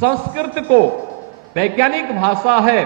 संस्कृत को वैज्ञानिक भाषा है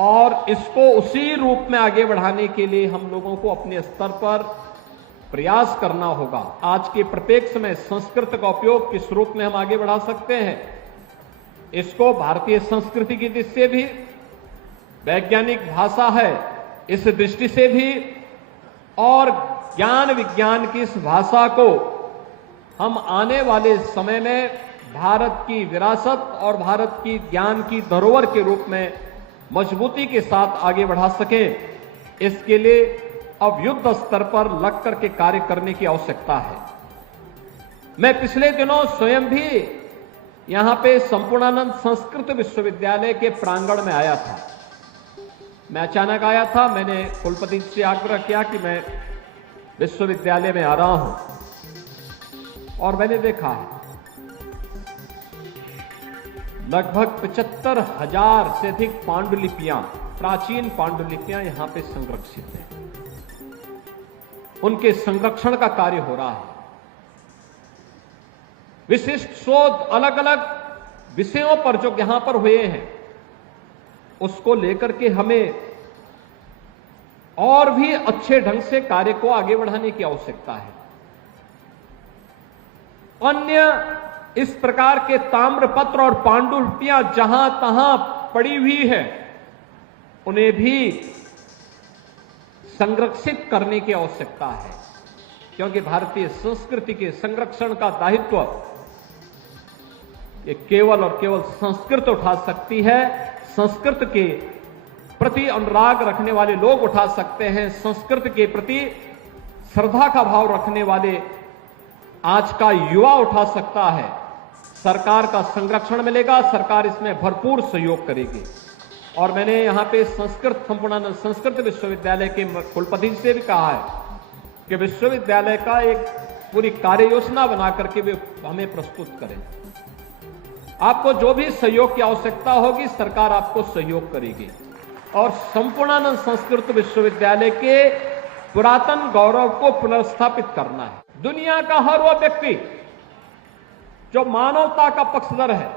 और इसको उसी रूप में आगे बढ़ाने के लिए हम लोगों को अपने स्तर पर प्रयास करना होगा। आज के परिप्रेक्ष्य में संस्कृत का उपयोग किस रूप में हम आगे बढ़ा सकते हैं, इसको भारतीय संस्कृति की दृष्टि से भी, वैज्ञानिक भाषा है इस दृष्टि से भी, और ज्ञान विज्ञान की इस भाषा को हम आने वाले समय में भारत की विरासत और भारत की ज्ञान की धरोहर के रूप में मजबूती के साथ आगे बढ़ा सकें, इसके लिए अब युद्ध स्तर पर लग करके कार्य करने की आवश्यकता है। मैं पिछले दिनों स्वयं भी यहां पे संपूर्णानंद संस्कृत विश्वविद्यालय के प्रांगण में आया था। मैं अचानक आया था, मैंने कुलपति से आग्रह किया कि मैं विश्वविद्यालय में आ रहा हूं और मैंने देखा लगभग 75,000 से अधिक पांडुलिपियां, प्राचीन पांडुलिपियां यहां पे संरक्षित हैं। उनके संरक्षण का कार्य हो रहा है। विशिष्ट शोध अलग अलग विषयों पर जो यहां पर हुए हैं उसको लेकर के हमें और भी अच्छे ढंग से कार्य को आगे बढ़ाने की आवश्यकता है। अन्य इस प्रकार के ताम्रपत्र और पांडुलिपियां जहां तहां पड़ी हुई है उन्हें भी संरक्षित करने की आवश्यकता है, क्योंकि भारतीय संस्कृति के संरक्षण का दायित्व ये केवल और केवल संस्कृत उठा सकती है। संस्कृत के प्रति अनुराग रखने वाले लोग उठा सकते हैं। संस्कृत के प्रति श्रद्धा का भाव रखने वाले आज का युवा उठा सकता है। सरकार का संरक्षण मिलेगा, सरकार इसमें भरपूर सहयोग करेगी। और मैंने यहां पे संपूर्णानंद संस्कृत विश्वविद्यालय के कुलपति से भी कहा है कि विश्वविद्यालय का एक पूरी कार्य योजना बना करके वे हमें प्रस्तुत करें। आपको जो भी सहयोग की आवश्यकता होगी सरकार आपको सहयोग करेगी। और संपूर्णानंद संस्कृत विश्वविद्यालय के पुरातन गौरव को पुनर्स्थापित करना है। दुनिया का हर वह व्यक्ति जो मानवता का पक्षधर है,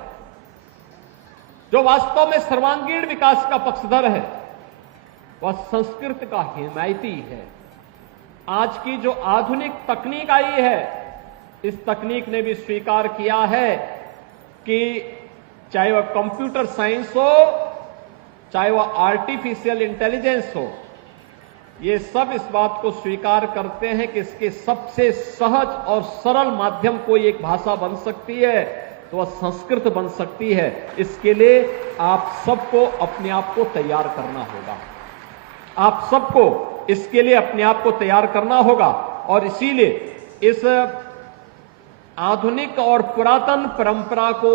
जो वास्तव में सर्वांगीण विकास का पक्षधर है, वह संस्कृत का हिमायती है। आज की जो आधुनिक तकनीक आई है, इस तकनीक ने भी स्वीकार किया है कि चाहे वह कंप्यूटर साइंस हो, चाहे वह आर्टिफिशियल इंटेलिजेंस हो, ये सब इस बात को स्वीकार करते हैं कि इसके सबसे सहज और सरल माध्यम कोई एक भाषा बन सकती है तो वह संस्कृत बन सकती है। इसके लिए आप सबको अपने आप को तैयार करना होगा। आप सबको इसके लिए अपने आप को तैयार करना होगा। और इसीलिए इस आधुनिक और पुरातन परंपरा को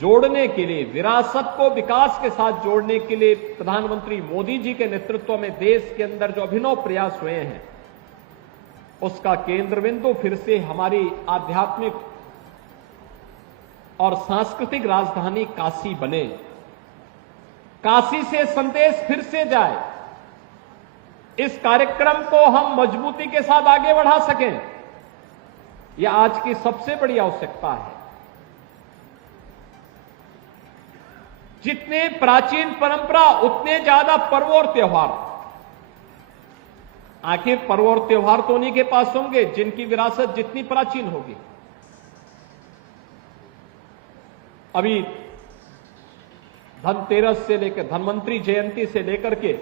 जोड़ने के लिए, विरासत को विकास के साथ जोड़ने के लिए प्रधानमंत्री मोदी जी के नेतृत्व में देश के अंदर जो अभिनव प्रयास हुए हैं, उसका केंद्र बिंदु फिर से हमारी आध्यात्मिक और सांस्कृतिक राजधानी काशी बने। काशी से संदेश फिर से जाए, इस कार्यक्रम को हम मजबूती के साथ आगे बढ़ा सकें, यह आज की सबसे बड़ी आवश्यकता है। जितने प्राचीन परंपरा उतने ज्यादा पर्व और त्योहार। आखिर पर्व और त्योहार तो उन्हीं के पास होंगे जिनकी विरासत जितनी प्राचीन होगी। अभी धनतेरस से लेकर धन्वंतरी जयंती से लेकर के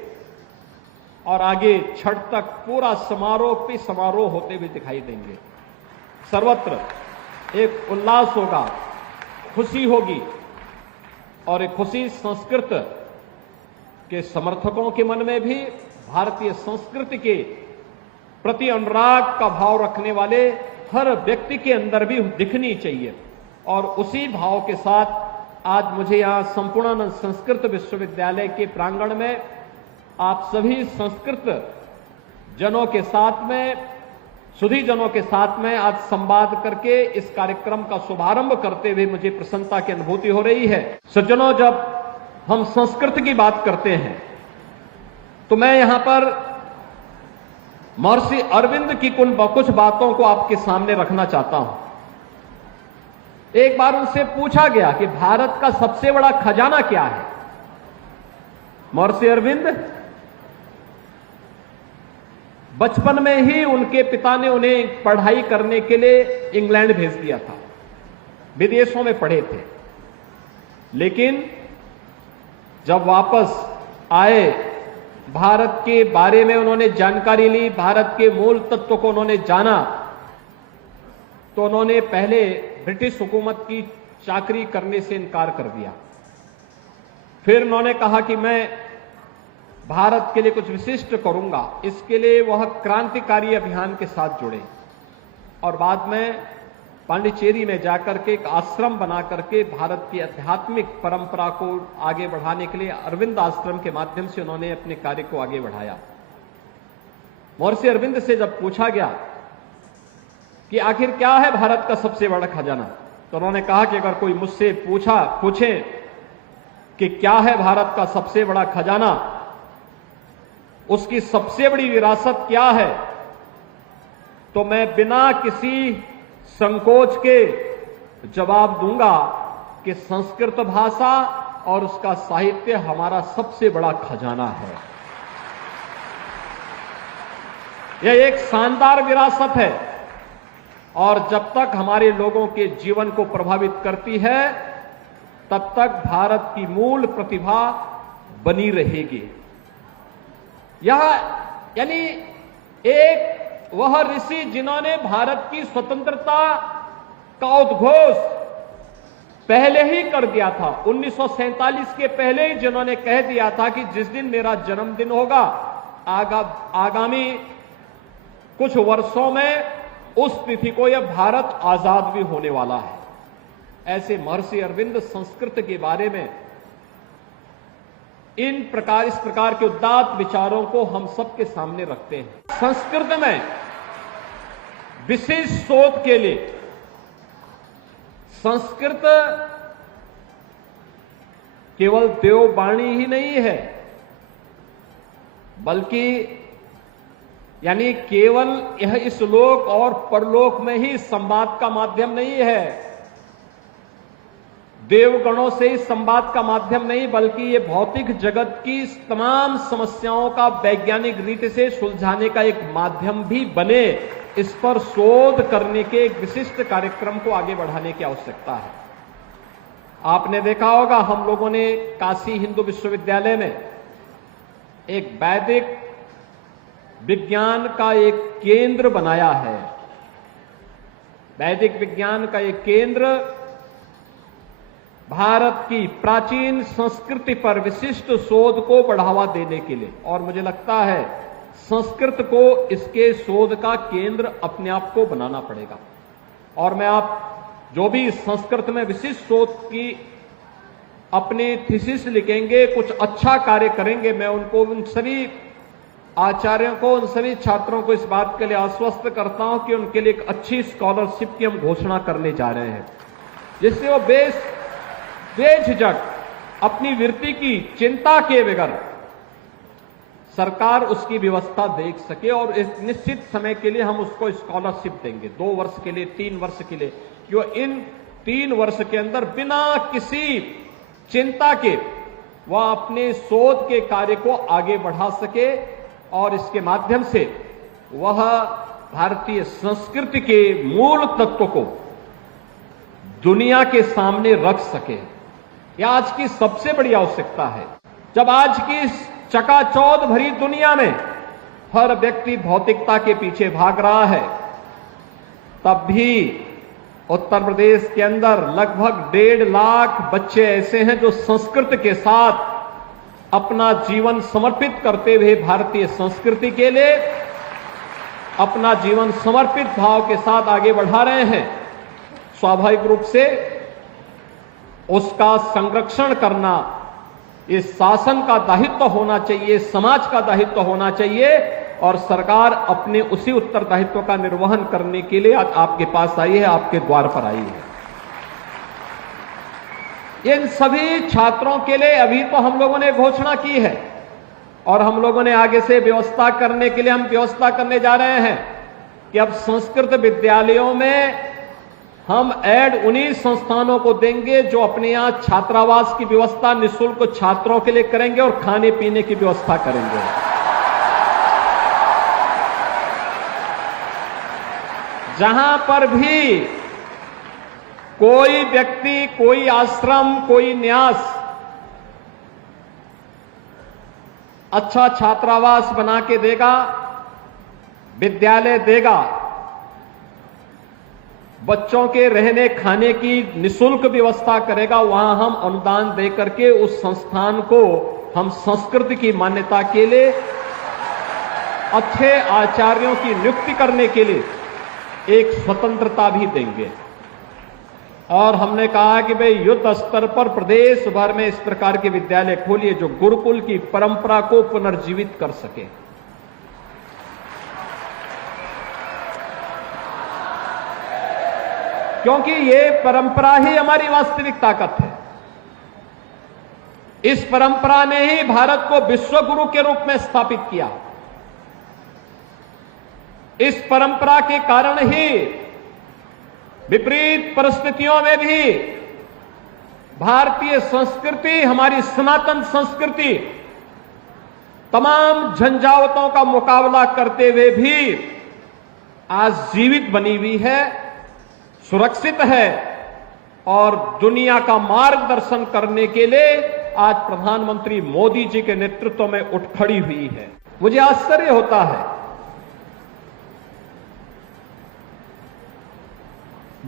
और आगे छठ तक पूरा समारोह पे समारोह होते हुए दिखाई देंगे। सर्वत्र एक उल्लास होगा, खुशी होगी, और एक खुशी संस्कृत के समर्थकों के मन में भी, भारतीय संस्कृति के प्रति अनुराग का भाव रखने वाले हर व्यक्ति के अंदर भी दिखनी चाहिए। और उसी भाव के साथ आज मुझे यहां संपूर्णानंद संस्कृत विश्वविद्यालय के प्रांगण में आप सभी संस्कृत जनों के साथ में, सुधी जनों के साथ में आज संवाद करके इस कार्यक्रम का शुभारंभ करते हुए मुझे प्रसन्नता की अनुभूति हो रही है। सज्जनों, जब हम संस्कृत की बात करते हैं तो मैं यहां पर महर्षि अरविंद की कुछ बातों को आपके सामने रखना चाहता हूं। एक बार उनसे पूछा गया कि भारत का सबसे बड़ा खजाना क्या है। महर्षि अरविंद बचपन में ही उनके पिता ने उन्हें पढ़ाई करने के लिए इंग्लैंड भेज दिया था, विदेशों में पढ़े थे। लेकिन जब वापस आए, भारत के बारे में उन्होंने जानकारी ली, भारत के मूल तत्व को उन्होंने जाना, तो उन्होंने पहले ब्रिटिश हुकूमत की चाकरी करने से इनकार कर दिया। फिर उन्होंने कहा कि मैं भारत के लिए कुछ विशिष्ट करूंगा, इसके लिए वह क्रांतिकारी अभियान के साथ जुड़े और बाद में पांडिचेरी में जाकर के एक आश्रम बना करके भारत की आध्यात्मिक परंपरा को आगे बढ़ाने के लिए अरविंद आश्रम के माध्यम से उन्होंने अपने कार्य को आगे बढ़ाया। महर्षि अरविंद से जब पूछा गया कि आखिर क्या है भारत का सबसे बड़ा खजाना, तो उन्होंने कहा कि अगर कोई मुझसे पूछे कि क्या है भारत का सबसे बड़ा खजाना, उसकी सबसे बड़ी विरासत क्या है, तो मैं बिना किसी संकोच के जवाब दूंगा कि संस्कृत भाषा और उसका साहित्य हमारा सबसे बड़ा खजाना है। यह एक शानदार विरासत है और जब तक हमारे लोगों के जीवन को प्रभावित करती है, तब तक भारत की मूल प्रतिभा बनी रहेगी। यह यानी एक वह ऋषि जिन्होंने भारत की स्वतंत्रता का उद्घोष पहले ही कर दिया था, 1947 के पहले ही जिन्होंने कह दिया था कि जिस दिन मेरा जन्मदिन होगा, आगामी कुछ वर्षों में उस तिथि को यह भारत आजाद भी होने वाला है। ऐसे महर्षि अरविंद संस्कृत के बारे में इस प्रकार के उदात्त विचारों को हम सबके सामने रखते हैं। संस्कृत में विशेष शोध के लिए संस्कृत केवल देववाणी ही नहीं है, बल्कि यानी केवल यह इस लोक और परलोक में ही संवाद का माध्यम नहीं है, देवगणों से ही संवाद का माध्यम नहीं, बल्कि ये भौतिक जगत की तमाम समस्याओं का वैज्ञानिक रीति से सुलझाने का एक माध्यम भी बने, इस पर शोध करने के एक विशिष्ट कार्यक्रम को आगे बढ़ाने की आवश्यकता है। आपने देखा होगा, हम लोगों ने काशी हिंदू विश्वविद्यालय में एक वैदिक विज्ञान का एक केंद्र बनाया है। वैदिक विज्ञान का एक केंद्र भारत की प्राचीन संस्कृति पर विशिष्ट शोध को बढ़ावा देने के लिए, और मुझे लगता है संस्कृत को इसके शोध का केंद्र अपने आप को बनाना पड़ेगा। और मैं आप जो भी संस्कृत में विशिष्ट शोध की अपनी थीसिस लिखेंगे, कुछ अच्छा कार्य करेंगे, मैं उनको, उन सभी आचार्यों को, उन सभी छात्रों को इस बात के लिए आश्वस्त करता हूं कि उनके लिए एक अच्छी स्कॉलरशिप की हम घोषणा करने जा रहे हैं, जिससे वो बेझिझक अपनी वृत्ति की चिंता के बगैर सरकार उसकी व्यवस्था देख सके, और इस निश्चित समय के लिए हम उसको स्कॉलरशिप देंगे, 2 वर्ष के लिए, 3 वर्ष के लिए, जो इन 3 वर्ष के अंदर बिना किसी चिंता के वह अपने शोध के कार्य को आगे बढ़ा सके और इसके माध्यम से वह भारतीय संस्कृति के मूल तत्व को दुनिया के सामने रख सके। यह आज की सबसे बड़ी आवश्यकता है। जब आज की चकाचौंध भरी दुनिया में हर व्यक्ति भौतिकता के पीछे भाग रहा है, तब भी उत्तर प्रदेश के अंदर लगभग 1.5 लाख बच्चे ऐसे हैं जो संस्कृत के साथ अपना जीवन समर्पित करते हुए भारतीय संस्कृति के लिए अपना जीवन समर्पित भाव के साथ आगे बढ़ा रहे हैं। स्वाभाविक रूप से उसका संरक्षण करना इस शासन का दायित्व होना चाहिए, समाज का दायित्व होना चाहिए, और सरकार अपने उसी उत्तरदायित्व का निर्वहन करने के लिए आज आपके पास आई है, आपके द्वार पर आई है। इन सभी छात्रों के लिए अभी तो हम लोगों ने घोषणा की है और हम लोगों ने आगे से व्यवस्था करने के लिए हम व्यवस्था करने जा रहे हैं कि अब संस्कृत विद्यालयों में हम ऐड उन्हीं संस्थानों को देंगे जो अपने यहां छात्रावास की व्यवस्था निःशुल्क छात्रों के लिए करेंगे और खाने पीने की व्यवस्था करेंगे। जहां पर भी कोई व्यक्ति, कोई आश्रम, कोई न्यास अच्छा छात्रावास बना के देगा, विद्यालय देगा, बच्चों के रहने खाने की निःशुल्क व्यवस्था करेगा, वहां हम अनुदान देकर के उस संस्थान को हम संस्कृत की मान्यता के लिए अच्छे आचार्यों की नियुक्ति करने के लिए एक स्वतंत्रता भी देंगे। और हमने कहा कि भाई युद्ध स्तर पर प्रदेश भर में इस प्रकार के विद्यालय खोलिए जो गुरुकुल की परंपरा को पुनर्जीवित कर सके। क्योंकि ये परंपरा ही हमारी वास्तविक ताकत है। इस परंपरा ने ही भारत को विश्व गुरु के रूप में स्थापित किया। इस परंपरा के कारण ही विपरीत परिस्थितियों में भी भारतीय संस्कृति, हमारी सनातन संस्कृति तमाम झंझावतों का मुकाबला करते हुए भी आज जीवित बनी हुई है, सुरक्षित है और दुनिया का मार्गदर्शन करने के लिए आज प्रधानमंत्री मोदी जी के नेतृत्व में उठ खड़ी हुई है। मुझे आश्चर्य होता है,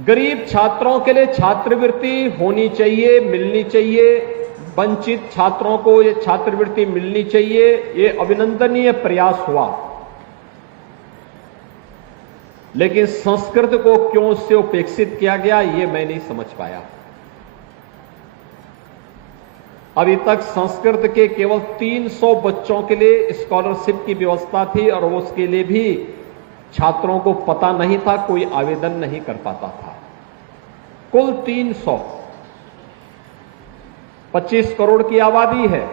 गरीब छात्रों के लिए छात्रवृत्ति होनी चाहिए, मिलनी चाहिए, वंचित छात्रों को ये छात्रवृत्ति मिलनी चाहिए, ये अभिनंदनीय प्रयास हुआ। लेकिन संस्कृत को क्यों उससे उपेक्षित किया गया, ये मैं नहीं समझ पाया। अभी तक संस्कृत के केवल 300 बच्चों के लिए स्कॉलरशिप की व्यवस्था थी और उसके लिए भी छात्रों को पता नहीं था, कोई आवेदन नहीं कर पाता था। कुल 300, 25 करोड़ की आबादी है।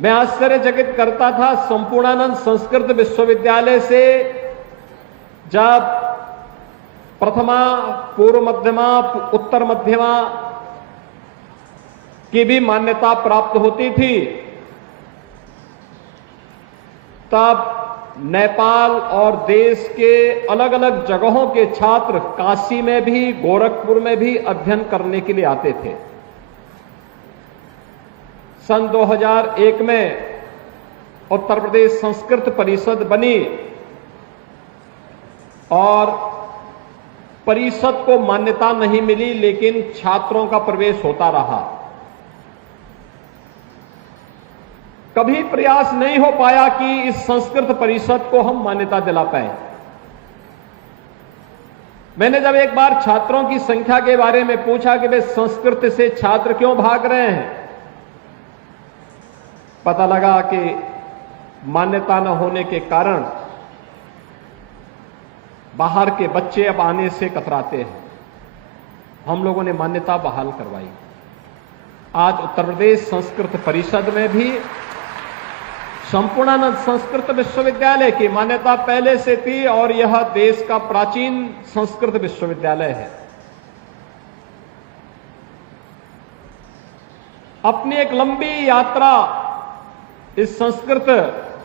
मैं आश्चर्यचकित करता था, संपूर्णानंद संस्कृत विश्वविद्यालय से जब प्रथमा, पूर्व मध्यमा, उत्तर मध्यमा की भी मान्यता प्राप्त होती थी, तब नेपाल और देश के अलग अलग जगहों के छात्र काशी में भी, गोरखपुर में भी अध्ययन करने के लिए आते थे। सन 2001 में उत्तर प्रदेश संस्कृत परिषद बनी और परिषद को मान्यता नहीं मिली, लेकिन छात्रों का प्रवेश होता रहा। कभी प्रयास नहीं हो पाया कि इस संस्कृत परिषद को हम मान्यता दिला पाए। मैंने जब एक बार छात्रों की संख्या के बारे में पूछा कि वे संस्कृत से छात्र क्यों भाग रहे हैं, पता लगा कि मान्यता न होने के कारण बाहर के बच्चे अब आने से कतराते हैं। हम लोगों ने मान्यता बहाल करवाई। आज उत्तर प्रदेश संस्कृत परिषद में भी संपूर्णानंद संस्कृत विश्वविद्यालय की मान्यता पहले से थी और यह देश का प्राचीन संस्कृत विश्वविद्यालय है। अपनी एक लंबी यात्रा इस संस्कृत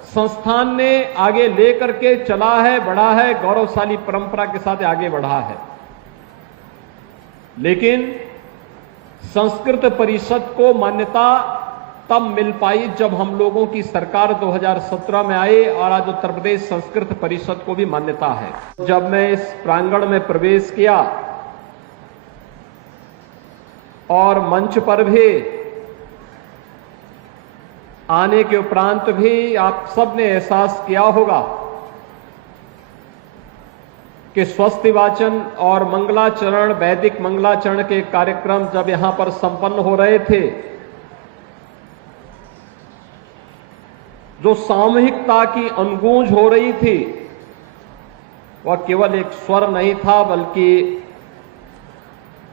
संस्थान ने आगे लेकर के चला है, बढ़ा है, गौरवशाली परंपरा के साथ आगे बढ़ा है। लेकिन संस्कृत परिषद को मान्यता तब मिल पाई जब हम लोगों की सरकार 2017 में आई और आज उत्तर प्रदेश संस्कृत परिषद को भी मान्यता है। जब मैं इस प्रांगण में प्रवेश किया और मंच पर भी आने के उपरांत भी आप सबने एहसास किया होगा कि स्वस्ति वाचन और मंगलाचरण, वैदिक मंगलाचरण के कार्यक्रम जब यहां पर संपन्न हो रहे थे, जो सामूहिकता की अनगूंज हो रही थी, वह केवल एक स्वर नहीं था, बल्कि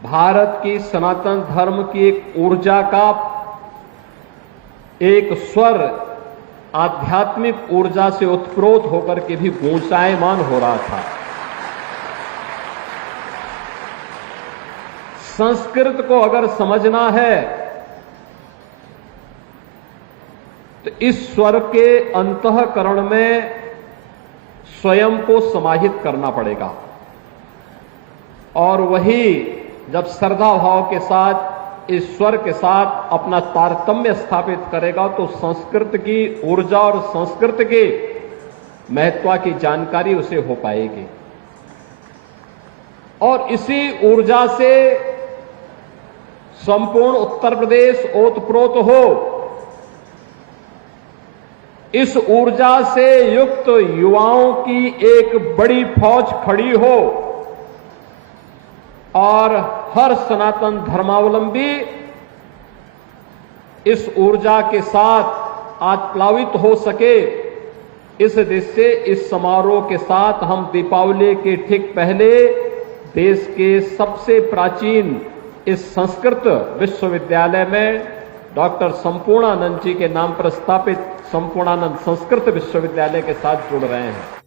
भारत की सनातन धर्म की एक ऊर्जा का एक स्वर आध्यात्मिक ऊर्जा से उत्प्रोत होकर के भी ऊंचायमान हो रहा था। संस्कृत को अगर समझना है तो इस स्वर के अंतःकरण में स्वयं को समाहित करना पड़ेगा, और वही जब श्रद्धा भाव के साथ इस स्वर के साथ अपना तारतम्य स्थापित करेगा तो संस्कृत की ऊर्जा और संस्कृत के महत्व की जानकारी उसे हो पाएगी। और इसी ऊर्जा से संपूर्ण उत्तर प्रदेश ओतप्रोत हो, इस ऊर्जा से युक्त युवाओं की एक बड़ी फौज खड़ी हो और हर सनातन धर्मावलंबी इस ऊर्जा के साथ आज प्लावित हो सके। इस दृष्टि से इस समारोह के साथ हम दीपावली के ठीक पहले देश के सबसे प्राचीन इस संस्कृत विश्वविद्यालय में डॉक्टर संपूर्णानंद जी के नाम पर स्थापित संपूर्णानंद संस्कृत विश्वविद्यालय के साथ जुड़ रहे हैं।